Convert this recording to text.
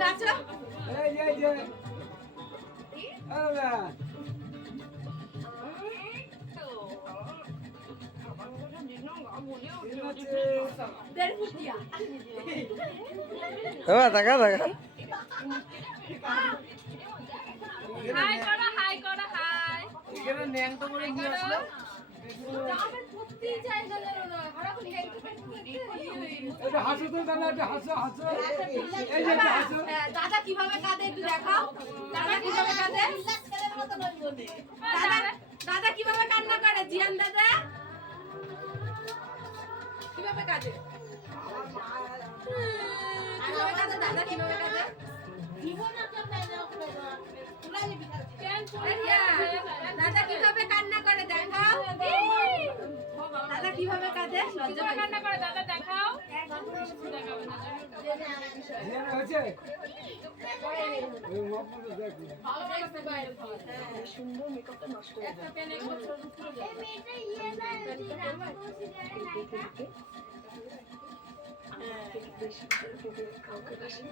নাচো এই যে আরে বাবা দেখা দেখা হাই করো হাই করো হাই এখানে ন্যাংটো করে নিয়ে আসলো এটা হাসো তো দাদা, এটা হাসো হাসো, এই যে হাসো। দাদা কিভাবে কাঁদে একটু দেখাও। দাদা কিভাবে কাঁদে? দাদা কিভাবে কান্না করে? জিয়ান দাদা কিভাবে কাঁদে? কিভাবে কাঁদে দাদা? কিভাবে কাঁদে? দাদা কিভাবে কান্না করে দেখাও। দাদা কিভাবে কাঁদে? কিভাবে কান্না করে দাদা দেখাও। হয়েছে ওই মপগুলো দেখো। সুন্দর মেকআপটা নষ্ট হয়ে যায়। কাউকে বেশি কাউকে বেশি